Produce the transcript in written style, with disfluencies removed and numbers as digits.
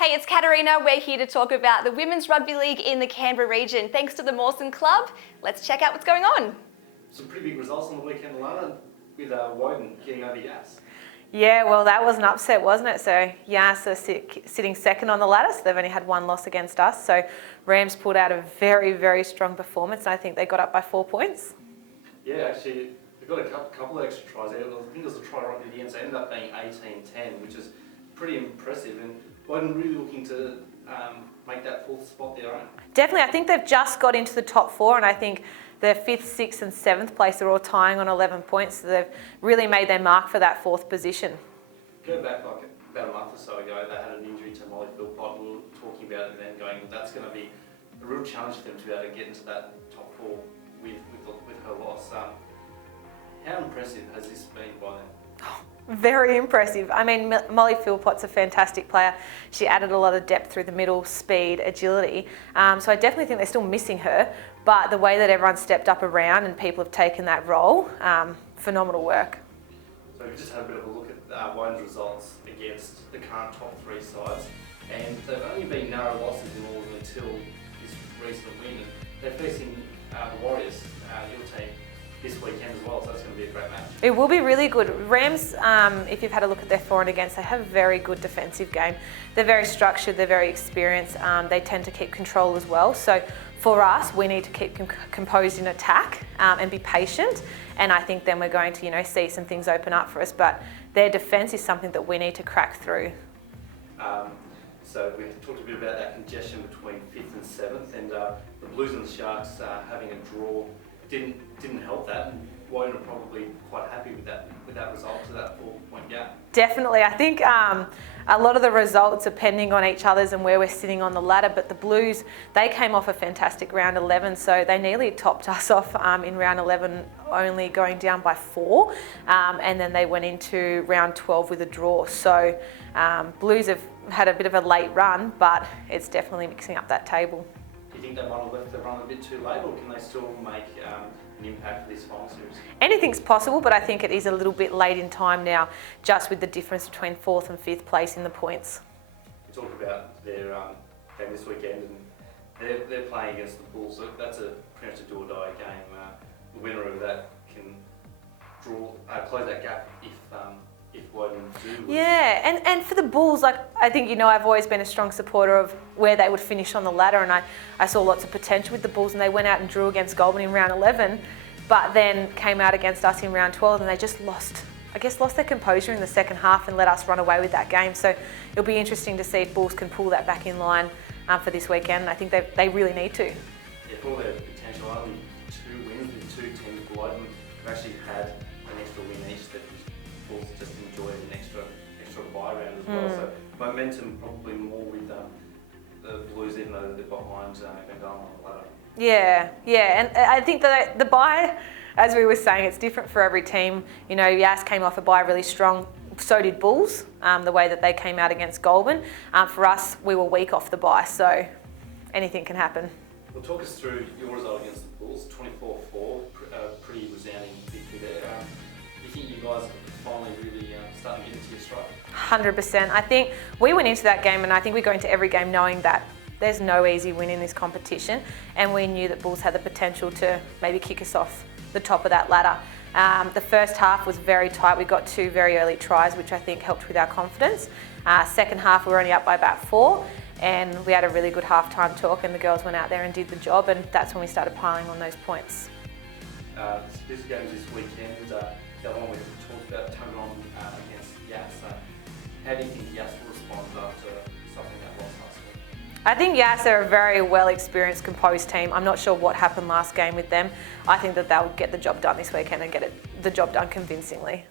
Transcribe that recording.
Hey, it's Katarina. We're here to talk about the Women's Rugby League in the Canberra region. Thanks to the Mawson Club. Let's check out what's going on. Some pretty big results on the weekend alone with Woden getting over Yass. Yeah, well, that was an upset, wasn't it? So Yass are sitting second on the ladder, so they've only had one loss against us. So Rams pulled out a very, very strong performance, and I think they got up by 4 points. Yeah, actually, they got a couple of extra tries there. I think it was a try right near the end, so it ended up being 18-10, which is pretty impressive. And Woden really looking to make that fourth spot their own. Definitely, I think they've just got into the top four, and I think the 5th, 6th and 7th place are all tying on 11 points, so they've really made their mark for that 4th position. Go back like about a month or so ago, they had an injury to Molly Philpott. We were talking about it and then going, that's going to be a real challenge for them to be able to get into that top four with her loss. How impressive has this been by them? Very impressive. I mean, Molly Philpott's a fantastic player. She added a lot of depth through the middle, speed, agility. So I definitely think they're still missing her, but the way that everyone stepped up around and people have taken that role, phenomenal work. So we just had a bit of a look at Woden's results against the current top three sides, and they've only been narrow losses in all of them until this recent win. And they're facing the Warriors, your team, this weekend as well, so that's going to be a great match. It will be really good. Rams, if you've had a look at their for and against, they have a very good defensive game. They're very structured, they're very experienced, they tend to keep control as well. So for us, we need to keep composed in attack and be patient, and I think then we're going to see some things open up for us, but their defence is something that we need to crack through. So we talked a bit about that congestion between 5th and 7th, and the Blues and the Sharks having a draw didn't help that, and Woden are probably quite happy with that result to that 4-point gap. Definitely. I think a lot of the results are pending on each other's and where we're sitting on the ladder, but the Blues, they came off a fantastic round 11, so they nearly topped us off in round 11, only going down by 4, and then they went into round 12 with a draw. So Blues have had a bit of a late run, but it's definitely mixing up that table. Do you think they might have left the run a bit too late, or can they still make an impact for this final series? Anything's possible, but I think it is a little bit late in time now, just with the difference between 4th and 5th place in the points. We talked about their game this weekend, and they're playing against the Bulls, so that's pretty much a do-or-die game. The winner of that can close that gap if Woden do. Yeah, and for the Bulls, I think I've always been a strong supporter of where they would finish on the ladder, and I saw lots of potential with the Bulls, and they went out and drew against Goulburn in round 11, but then came out against us in round 12, and they just lost their composure in the second half and let us run away with that game. So it'll be interesting to see if Bulls can pull that back in line for this weekend. I think they really need to. Yeah, for all their potential, only 2 wins with 2 teams below them have actually had an extra win each that Bulls just enjoyed an extra bye round as well. So momentum probably more with the Blues, even though they're behind Bengal on the ladder. Yeah, and I think that the bye, as we were saying, it's different for every team. Yass came off a bye really strong, so did Bulls, the way that they came out against Goulburn. For us, we were weak off the bye, so anything can happen. Well, talk us through your result against the Bulls, 24-4, pretty resounding victory there. Do you think you guys are finally really starting to get into your stride? 100%. I think we went into that game, and I think we go into every game knowing that there's no easy win in this competition, and we knew that Bulls had the potential to maybe kick us off the top of that ladder. The first half was very tight. We got 2 very early tries, which I think helped with our confidence. Second half, we were only up by about 4, and we had a really good halftime talk, and the girls went out there and did the job, and that's when we started piling on those points. This game's this weekend. The other one we talked about, Tyrone against Yass. How do you think Yass will respond after something that lost last week? I think Yass are a very well-experienced, composed team. I'm not sure what happened last game with them. I think that they'll get the job done this weekend and get the job done convincingly.